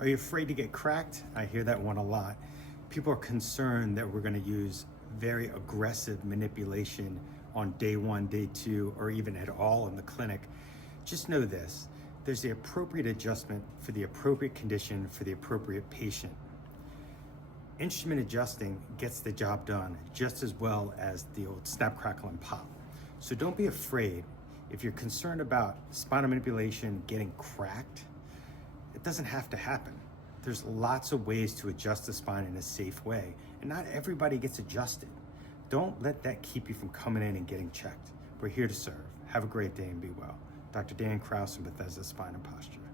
Are you afraid to get cracked? I hear that one a lot. People are concerned that we're going to use very aggressive manipulation on day one, day two, or even at all in the clinic. Just know this, there's the appropriate adjustment for the appropriate condition for the appropriate patient. Instrument adjusting gets the job done just as well as the old snap, crackle, and pop. So don't be afraid. If you're concerned about spinal manipulation getting cracked, it doesn't have to happen. There's lots of ways to adjust the spine in a safe way, and not everybody gets adjusted. Don't let that keep you from coming in and getting checked. We're here to serve. Have a great day and be well. Dr. Dan Kraus from Bethesda Spine Posture.